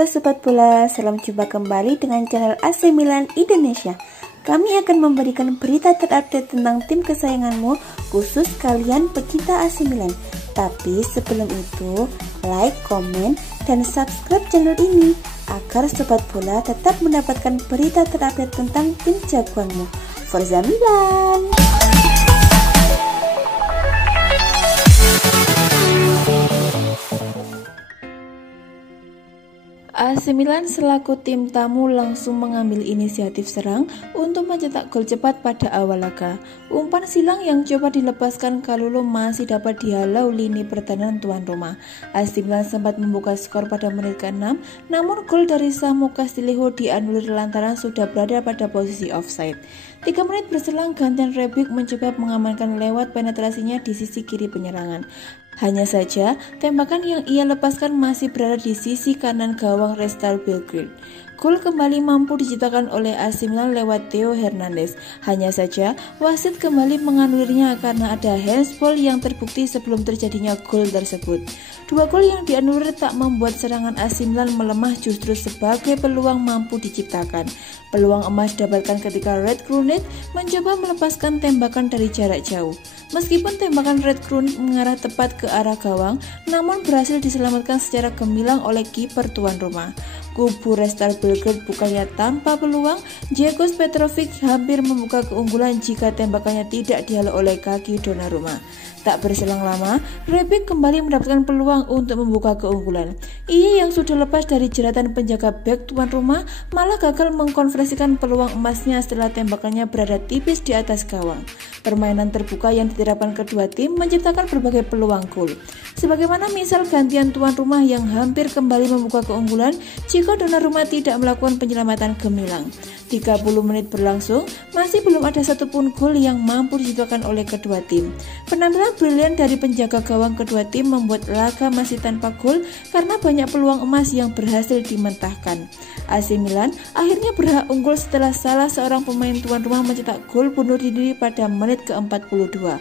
Halo Sobat Bola, salam jumpa kembali dengan channel AC Milan Indonesia. Kami akan memberikan berita terupdate tentang tim kesayanganmu, khusus kalian pecinta AC Milan. Tapi sebelum itu, like, komen, dan subscribe channel ini agar Sobat Bola tetap mendapatkan berita terupdate tentang tim jagoanmu. Forza Milan! AC Milan selaku tim tamu langsung mengambil inisiatif serang untuk mencetak gol cepat pada awal laga. Umpan silang yang coba dilepaskan Kalulu masih dapat dihalau lini pertahanan tuan rumah. AC Milan sempat membuka skor pada menit ke-6, namun gol dari Samu Castillejo dianulir lantaran sudah berada pada posisi offside. 3 menit berselang, gantian Rebic mencoba mengamankan lewat penetrasinya di sisi kiri penyerangan. Hanya saja, tembakan yang ia lepaskan masih berada di sisi kanan gawang Red Star Belgrade. Gol kembali mampu diciptakan oleh AC Milan lewat Theo Hernandez. Hanya saja, wasit kembali menganulirnya karena ada handsball yang terbukti sebelum terjadinya gol tersebut. 2 gol yang dianulir tak membuat serangan AC Milan melemah, justru sebagai peluang mampu diciptakan. Peluang emas didapatkan ketika Red Krunic mencoba melepaskan tembakan dari jarak jauh. Meskipun tembakan Red Krunic mengarah tepat ke arah gawang, namun berhasil diselamatkan secara gemilang oleh kiper tuan rumah. Kubu Red Star Belgrade bukannya tanpa peluang, Jegos Petrovic hampir membuka keunggulan jika tembakannya tidak dihalau oleh kaki Donnarumma. Tak berselang lama, Rebic kembali mendapatkan peluang untuk membuka keunggulan. Ia yang sudah lepas dari jeratan penjaga bek tuan rumah malah gagal mengkonversikan peluang emasnya setelah tembakannya berada tipis di atas gawang. Permainan terbuka yang diterapkan kedua tim menciptakan berbagai peluang gol. Sebagaimana misal gantian tuan rumah yang hampir kembali membuka keunggulan jika Donnarumma tidak melakukan penyelamatan gemilang. 30 menit berlangsung, masih belum ada satupun gol yang mampu diciptakan oleh kedua tim. Penampilan brilian dari penjaga gawang kedua tim membuat laga masih tanpa gol karena banyak peluang emas yang berhasil dimentahkan. AC Milan akhirnya berhak unggul setelah salah seorang pemain tuan rumah mencetak gol bunuh diri pada menit ke-42.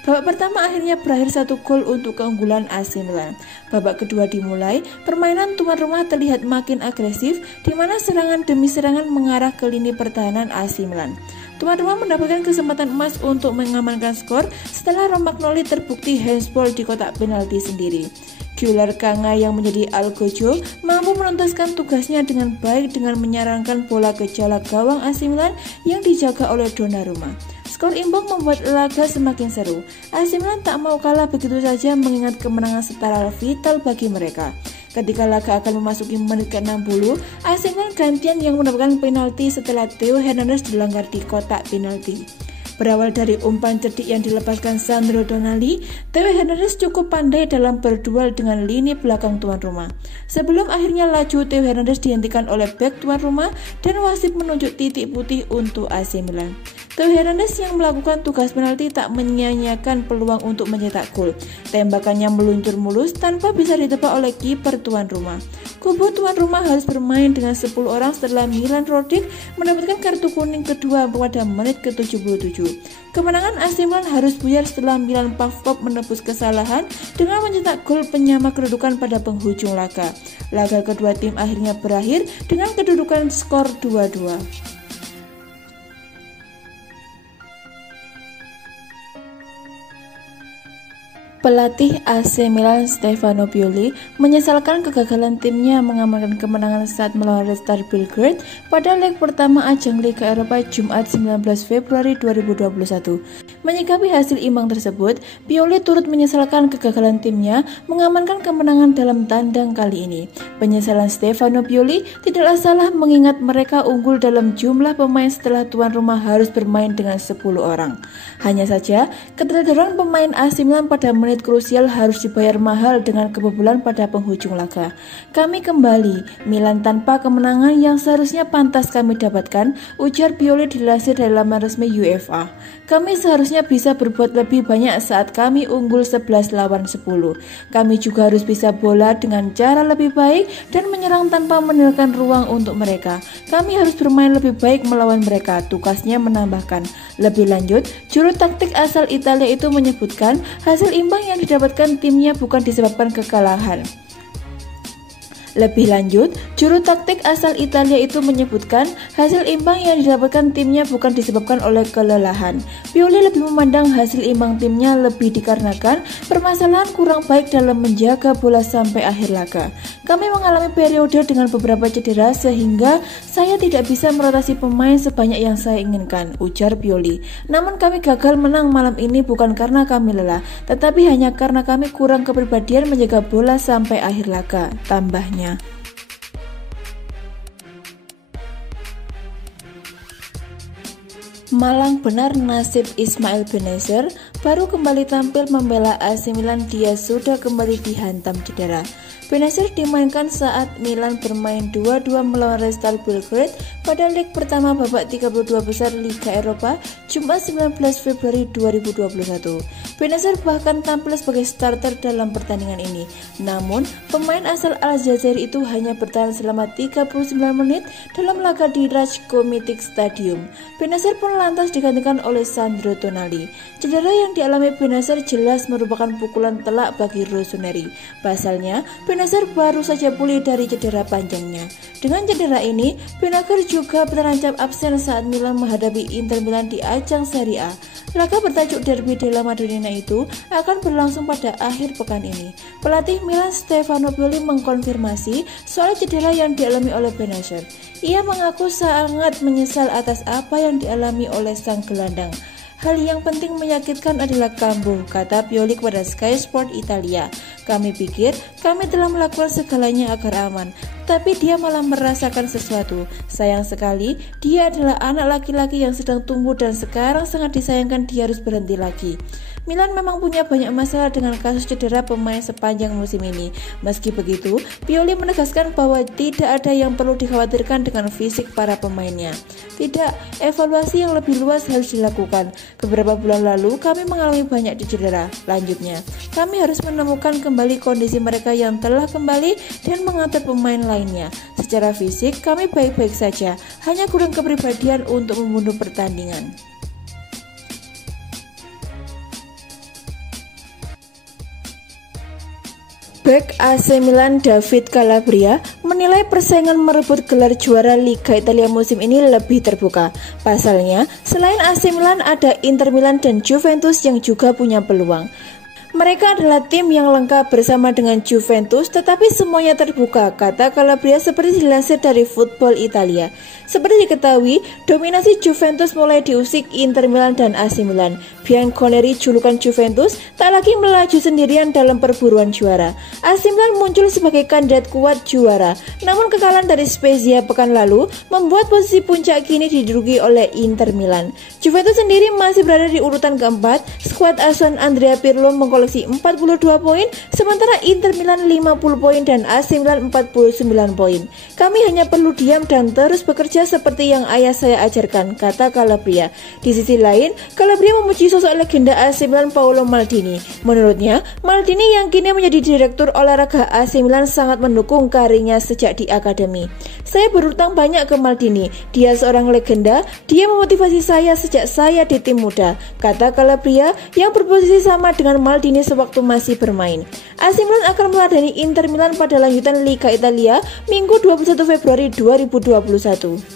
Babak pertama akhirnya berakhir 1 gol untuk keunggulan AC Milan. Babak kedua dimulai, permainan tuan rumah terlihat makin agresif, di mana serangan demi serangan mengarah ke lini pertahanan AC Milan. Tuan rumah mendapatkan kesempatan emas untuk mengamankan skor setelah Romagnoli terbukti handsball di kotak penalti sendiri. Gyula Kanga yang menjadi Algojo mampu menuntaskan tugasnya dengan baik dengan menyarankan bola ke jala gawang AC Milan yang dijaga oleh Donnarumma. Skor imbang membuat laga semakin seru. AC Milan tak mau kalah begitu saja mengingat kemenangan setara vital bagi mereka. Ketika laga akan memasuki menit ke-60, AC Milan gantian yang mendapatkan penalti setelah Theo Hernandez dilanggar di kotak penalti. Berawal dari umpan cerdik yang dilepaskan Sandro Tonali, Theo Hernandez cukup pandai dalam berduel dengan lini belakang tuan rumah. Sebelum akhirnya laju Theo Hernandez dihentikan oleh bek tuan rumah dan wasit menunjuk titik putih untuk AC Milan. Theo Hernandez yang melakukan tugas penalti tak menyia-nyiakan peluang untuk mencetak gol. Tembakannya meluncur mulus tanpa bisa ditebak oleh kiper tuan rumah. Kubu tuan rumah harus bermain dengan 10 orang setelah Milan Rodik mendapatkan kartu kuning kedua pada menit ke-77. Kemenangan AC Milan harus buyar setelah Milan Pavkov menebus kesalahan dengan mencetak gol penyama kedudukan pada penghujung laga. Laga kedua tim akhirnya berakhir dengan kedudukan skor 2-2. Pelatih AC Milan Stefano Pioli menyesalkan kegagalan timnya mengamankan kemenangan saat melawan Red Star Belgrade pada leg pertama ajang Liga Eropa Jumat 19 Februari 2021. Menyikapi hasil imbang tersebut, Pioli turut menyesalkan kegagalan timnya mengamankan kemenangan dalam tandang kali ini. Penyesalan Stefano Pioli tidaklah salah mengingat mereka unggul dalam jumlah pemain setelah tuan rumah harus bermain dengan 10 orang. Hanya saja, keterdedaran pemain AC Milan pada menit krusial harus dibayar mahal dengan kebobolan pada penghujung laga. Kami kembali, Milan tanpa kemenangan yang seharusnya pantas kami dapatkan, ujar Pioli dilansir dari laman resmi UEFA. Kami seharusnya bisa berbuat lebih banyak saat kami unggul 11 lawan 10. Kami juga harus bisa bola dengan cara lebih baik dan menyerang tanpa meninggalkan ruang untuk mereka. Kami harus bermain lebih baik melawan mereka, tugasnya menambahkan. Lebih lanjut, juru taktik asal Italia itu menyebutkan hasil imbang yang didapatkan timnya bukan disebabkan kekalahan. Lebih lanjut, juru taktik asal Italia itu menyebutkan hasil imbang yang didapatkan timnya bukan disebabkan oleh kelelahan. Pioli lebih memandang hasil imbang timnya lebih dikarenakan permasalahan kurang baik dalam menjaga bola sampai akhir laga. Kami mengalami periode dengan beberapa cedera sehingga saya tidak bisa merotasi pemain sebanyak yang saya inginkan, ujar Pioli. Namun kami gagal menang malam ini bukan karena kami lelah, tetapi hanya karena kami kurang kepribadian menjaga bola sampai akhir laga, tambahnya. Malang benar nasib Ismail Bennacer, baru kembali tampil membela AC Milan dia sudah kembali dihantam cedera. Bennacer dimainkan saat Milan bermain 2-2 melawan Real Belgrade pada leg pertama babak 32 besar Liga Eropa Jumat 19 Februari 2021. Bennacer bahkan tampil sebagai starter dalam pertandingan ini. Namun, pemain asal Aljazair itu hanya bertahan selama 39 menit dalam laga di Ratko Mitic Stadium. Bennacer pun lantas digantikan oleh Sandro Tonali. Cedera yang dialami Bennacer jelas merupakan pukulan telak bagi Rossoneri. Pasalnya, Bennacer baru saja pulih dari cedera panjangnya. Dengan cedera ini, Bennacer juga terancam absen saat Milan menghadapi Inter Milan di ajang Serie A. Laga bertajuk Derby della Madonnina itu akan berlangsung pada akhir pekan ini. Pelatih Milan Stefano Pioli mengkonfirmasi soal cedera yang dialami oleh Bennacer. Ia mengaku sangat menyesal atas apa yang dialami oleh sang gelandang. Hal yang penting menyakitkan adalah kambuh, kata Pioli kepada Sky Sport Italia. Kami pikir kami telah melakukan segalanya agar aman, tapi dia malah merasakan sesuatu. Sayang sekali, dia adalah anak laki-laki yang sedang tumbuh dan sekarang sangat disayangkan dia harus berhenti lagi. Milan memang punya banyak masalah dengan kasus cedera pemain sepanjang musim ini. Meski begitu, Pioli menegaskan bahwa tidak ada yang perlu dikhawatirkan dengan fisik para pemainnya. Tidak, evaluasi yang lebih luas harus dilakukan. Beberapa bulan lalu kami mengalami banyak cedera. Lanjutnya, kami harus menemukan kembali kondisi mereka yang telah kembali dan mengatur pemain lainnya. Secara fisik kami baik-baik saja, hanya kurang kepribadian untuk membunuh pertandingan. Bek AC Milan David Calabria menilai persaingan merebut gelar juara Liga Italia musim ini lebih terbuka. Pasalnya, selain AC Milan ada Inter Milan dan Juventus yang juga punya peluang. Mereka adalah tim yang lengkap bersama dengan Juventus, tetapi semuanya terbuka, kata Calabria seperti dilansir dari Football Italia. Seperti diketahui, dominasi Juventus mulai diusik Inter Milan dan AC Milan. Bianconeri julukan Juventus tak lagi melaju sendirian dalam perburuan juara. AC Milan muncul sebagai kandidat kuat juara, namun kekalahan dari Spezia pekan lalu membuat posisi puncak kini diduduki oleh Inter Milan. Juventus sendiri masih berada di urutan keempat. Skuad asuhan Andrea Pirlo mengkoleksi 42 poin, sementara Inter Milan 50 poin dan AC Milan 49 poin. Kami hanya perlu diam dan terus bekerja seperti yang ayah saya ajarkan, kata Calabria. Di sisi lain, Calabria memuji sosok legenda AC Milan Paolo Maldini. Menurutnya, Maldini yang kini menjadi direktur olahraga AC Milan sangat mendukung karirnya sejak di akademi. Saya berutang banyak ke Maldini, dia seorang legenda, dia memotivasi saya sejak saya di tim muda, kata Calabria yang berposisi sama dengan Maldini sewaktu masih bermain. AC Milan akan meladani Inter Milan pada lanjutan Liga Italia Minggu 21 Februari 2021.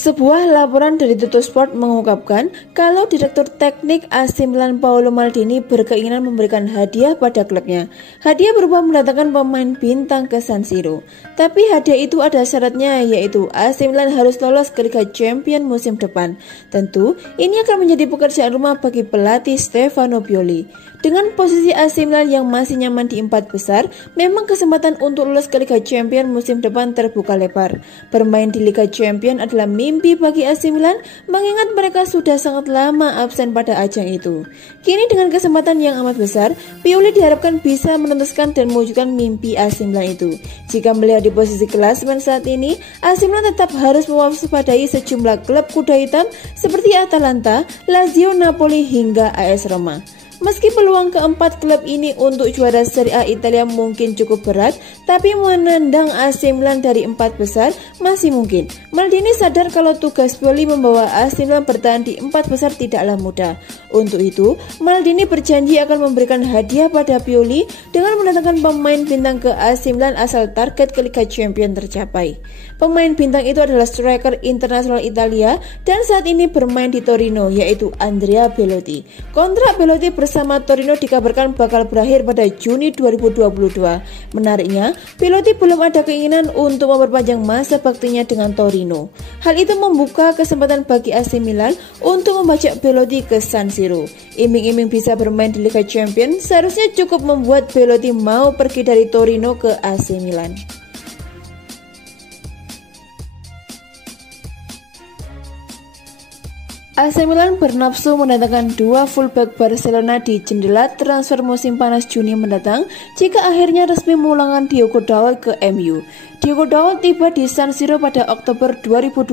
Sebuah laporan dari Tuttosport mengungkapkan kalau Direktur Teknik AC Milan Paolo Maldini berkeinginan memberikan hadiah pada klubnya. Hadiah berupa mendatangkan pemain bintang ke San Siro. Tapi hadiah itu ada syaratnya, yaitu AC Milan harus lolos ke Liga Champions musim depan. Tentu, ini akan menjadi pekerjaan rumah bagi pelatih Stefano Pioli. Dengan posisi AC Milan yang masih nyaman di 4 besar, memang kesempatan untuk lolos ke Liga Champions musim depan terbuka lebar. Bermain di Liga Champions adalah mimpi bagi AC Milan, mengingat mereka sudah sangat lama absen pada ajang itu. Kini dengan kesempatan yang amat besar, Pioli diharapkan bisa menuntaskan dan mewujudkan mimpi AC Milan itu. Jika melihat di posisi klasemen saat ini, AC Milan tetap harus mewaspadai sejumlah klub kuda hitam seperti Atalanta, Lazio, Napoli hingga AS Roma. Meski peluang keempat klub ini untuk juara Serie A Italia mungkin cukup berat, tapi menendang AC Milan dari 4 besar masih mungkin. Maldini sadar kalau tugas Pioli membawa AC Milan bertahan di 4 besar tidaklah mudah. Untuk itu, Maldini berjanji akan memberikan hadiah pada Pioli dengan mendatangkan pemain bintang ke AC Milan asal target ke Liga Champions tercapai. Pemain bintang itu adalah striker internasional Italia dan saat ini bermain di Torino, yaitu Andrea Belotti. Kontrak Belotti bersama Torino dikabarkan bakal berakhir pada Juni 2022. Menariknya, Belotti belum ada keinginan untuk memperpanjang masa baktinya dengan Torino. Hal itu membuka kesempatan bagi AC Milan untuk membajak Belotti ke San Siro. Iming-iming bisa bermain di Liga Champions seharusnya cukup membuat Belotti mau pergi dari Torino ke AC Milan. AC Milan bernafsu mendatangkan dua fullback Barcelona di jendela transfer musim panas Juni mendatang jika akhirnya resmi memulangkan Diogo Dalot ke MU. Diogo Dalot tiba di San Siro pada Oktober 2020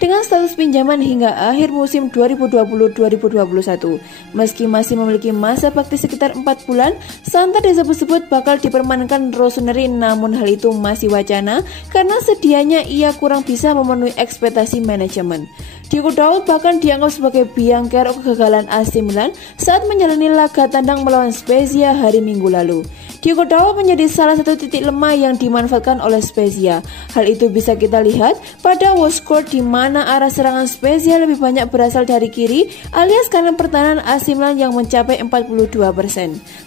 dengan status pinjaman hingga akhir musim 2020-2021. Meski masih memiliki masa bakti sekitar 4 bulan, santer disebut-sebut bakal dipermanenkan Rossoneri, namun hal itu masih wacana karena sedianya ia kurang bisa memenuhi ekspektasi manajemen. Diogo Dalot bahkan dianggap sebagai biang kerok kegagalan AC Milan saat menjalani laga tandang melawan Spezia hari Minggu lalu. Diogo Dalot menjadi salah satu titik lemah yang dimanfaatkan oleh Spezia. Hal itu bisa kita lihat pada WhoScored di mana arah serangan Spezia lebih banyak berasal dari kiri alias kanan pertahanan AC Milan yang mencapai 42%.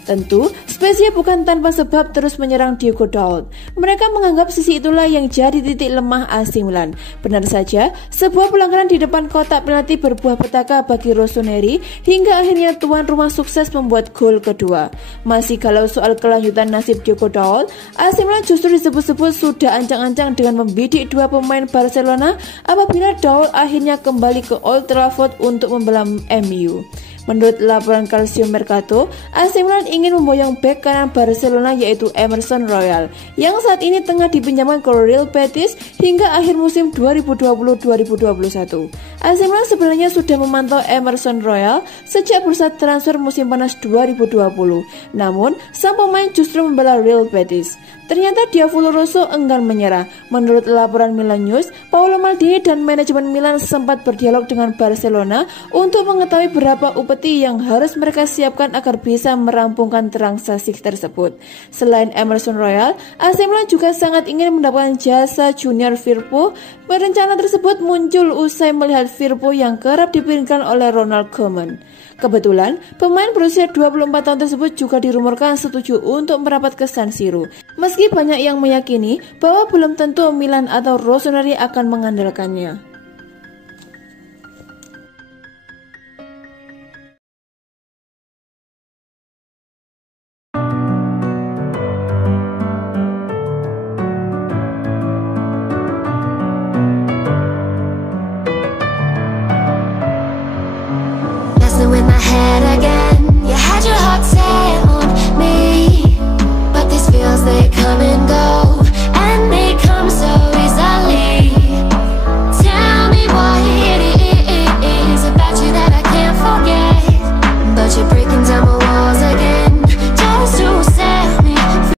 Tentu, Spezia bukan tanpa sebab terus menyerang Diogo Dalot. Mereka menganggap sisi itulah yang jadi titik lemah AC Milan. Benar saja, sebuah pelanggaran di depan kotak penalti berbuah petaka bagi Rossoneri hingga akhirnya tuan rumah sukses membuat gol kedua. Masih galau soal kelanjutan nasib Diogo Dalot, AC Milan justru disebut-sebut sudah ancang-ancang dengan membidik dua pemain Barcelona apabila Dalot akhirnya kembali ke Old Trafford untuk membela MU. Menurut laporan Calcio Mercato, AC Milan ingin memboyong bek kanan Barcelona yaitu Emerson Royal yang saat ini tengah dipinjamkan ke Real Betis hingga akhir musim 2020-2021. AC Milan sebenarnya sudah memantau Emerson Royal sejak bursa transfer musim panas 2020. Namun, sang pemain justru membela Real Betis. Ternyata Diavolo Rosso enggan menyerah. Menurut laporan Milan News, Paolo Maldini dan manajemen Milan sempat berdialog dengan Barcelona untuk mengetahui berapa upeti yang harus mereka siapkan agar bisa merampungkan transaksi tersebut. Selain Emerson Royal, AC Milan juga sangat ingin mendapatkan jasa Junior Firpo. Rencana tersebut muncul usai melihat Firpo yang kerap dipimpinkan oleh Ronald Koeman. Kebetulan, pemain berusia 24 tahun tersebut juga dirumorkan setuju untuk merapat ke San Siro. Meski banyak yang meyakini bahwa belum tentu Milan atau Rossoneri akan mengandalkannya.